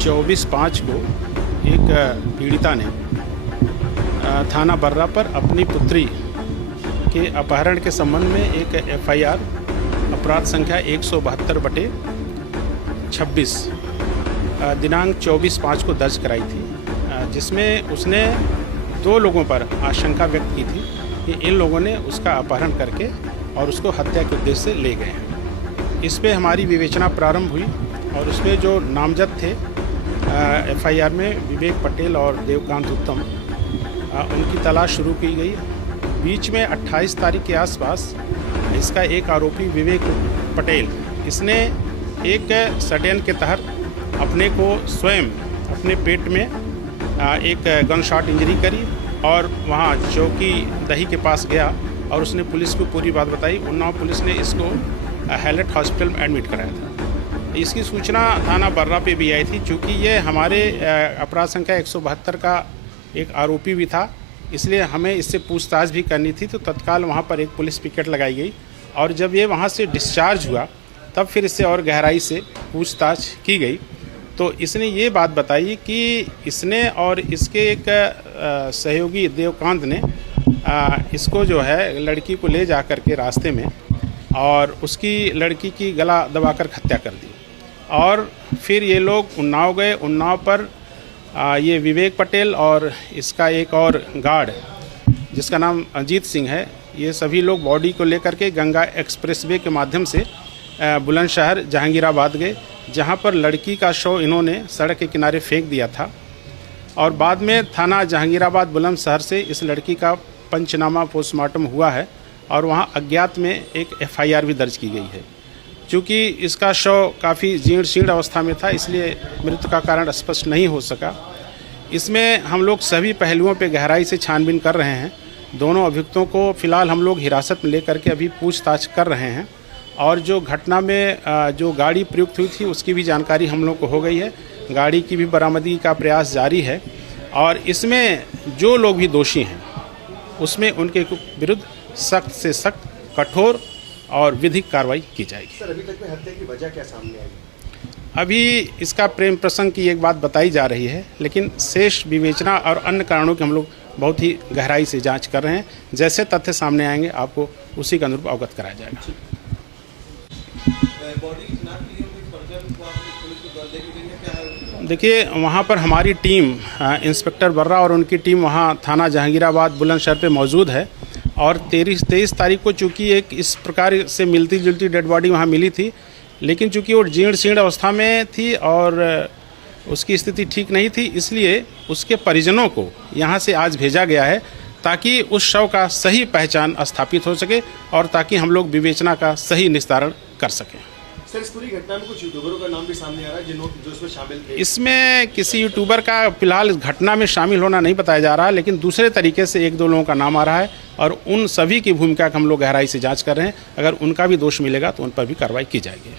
24/5 को एक पीड़िता ने थाना बर्रा पर अपनी पुत्री के अपहरण के संबंध में एक FIR अपराध संख्या 172/26 दिनांक 24/5 को दर्ज कराई थी, जिसमें उसने 2 लोगों पर आशंका व्यक्त की थी कि इन लोगों ने उसका अपहरण करके और उसको हत्या के उद्देश्य से ले गए हैं। इस पे हमारी विवेचना प्रारंभ हुई और उसमें जो नामजद थे FIR में विवेक पटेल और देवकांत उत्तम, उनकी तलाश शुरू की गई। बीच में 28 तारीख के आसपास इसका एक आरोपी विवेक पटेल, इसने एक षड्यंत्र के तहत अपने को स्वयं अपने पेट में एक गन शॉट इंजरी करी और वहाँ चौकी दही के पास गया और उसने पुलिस को पूरी बात बताई। उन्नाव पुलिस ने इसको हैलेट हॉस्पिटल में एडमिट कराया था। इसकी सूचना थाना बर्रा पे भी आई थी। चूँकि ये हमारे अपराध संख्या 172 का एक आरोपी भी था, इसलिए हमें इससे पूछताछ भी करनी थी। तो तत्काल वहाँ पर एक पुलिस पिकेट लगाई गई और जब ये वहाँ से डिस्चार्ज हुआ तब फिर इससे और गहराई से पूछताछ की गई। तो इसने ये बात बताई कि इसने और इसके एक सहयोगी देवकांत ने इसको जो है लड़की को ले जा कर के रास्ते में और उसकी लड़की की गला दबाकर हत्या कर दी और फिर ये लोग उन्नाव गए। उन्नाव पर ये विवेक पटेल और इसका एक और गार्ड जिसका नाम अजीत सिंह है, ये सभी लोग बॉडी को लेकर के गंगा एक्सप्रेसवे के माध्यम से बुलंदशहर जहांगीराबाद गए, जहां पर लड़की का शव इन्होंने सड़क के किनारे फेंक दिया था और बाद में थाना जहांगीराबाद बुलंदशहर से इस लड़की का पंचनामा पोस्टमार्टम हुआ है और वहां अज्ञात में एक FIR भी दर्ज की गई है। चूँकि इसका शव काफ़ी जीर्ण शीर्ण अवस्था में था, इसलिए मृत्यु का कारण स्पष्ट नहीं हो सका। इसमें हम लोग सभी पहलुओं पर गहराई से छानबीन कर रहे हैं। दोनों अभियुक्तों को फिलहाल हम लोग हिरासत में लेकर के अभी पूछताछ कर रहे हैं और जो घटना में जो गाड़ी प्रयुक्त हुई थी उसकी भी जानकारी हम लोग को हो गई है। गाड़ी की भी बरामदगी का प्रयास जारी है और इसमें जो लोग भी दोषी हैं उसमें उनके विरुद्ध सख्त से सख्त, कठोर और विधिक कार्रवाई की जाएगी। सर, अभी तक में हत्या की वजह क्या सामने आई? अभी इसका प्रेम प्रसंग की एक बात बताई जा रही है, लेकिन शेष विवेचना और अन्य कारणों की हम लोग बहुत ही गहराई से जांच कर रहे हैं। जैसे तथ्य सामने आएंगे आपको उसी के अनुरूप अवगत कराया जाएगा। देखिए, वहाँ पर हमारी टीम इंस्पेक्टर बर्रा और उनकी टीम वहाँ थाना जहांगीराबाद बुलंदशहर पे मौजूद है और 23 तारीख को चूँकि एक इस प्रकार से मिलती जुलती डेड बॉडी वहाँ मिली थी, लेकिन चूँकि वो जीर्ण शीर्ण अवस्था में थी और उसकी स्थिति ठीक नहीं थी, इसलिए उसके परिजनों को यहाँ से आज भेजा गया है ताकि उस शव का सही पहचान स्थापित हो सके और ताकि हम लोग विवेचना का सही निस्तारण कर सकें। सर, इस पूरी घटना में कुछ यूट्यूबरों का नाम भी सामने आ रहा है जो इसमें शामिल थे। इसमें किसी यूट्यूबर का फिलहाल घटना में शामिल होना नहीं बताया जा रहा, लेकिन दूसरे तरीके से 1-2 लोगों का नाम आ रहा है और उन सभी की भूमिका का हम लोग गहराई से जांच कर रहे हैं। अगर उनका भी दोष मिलेगा तो उन पर भी कार्रवाई की जाएगी।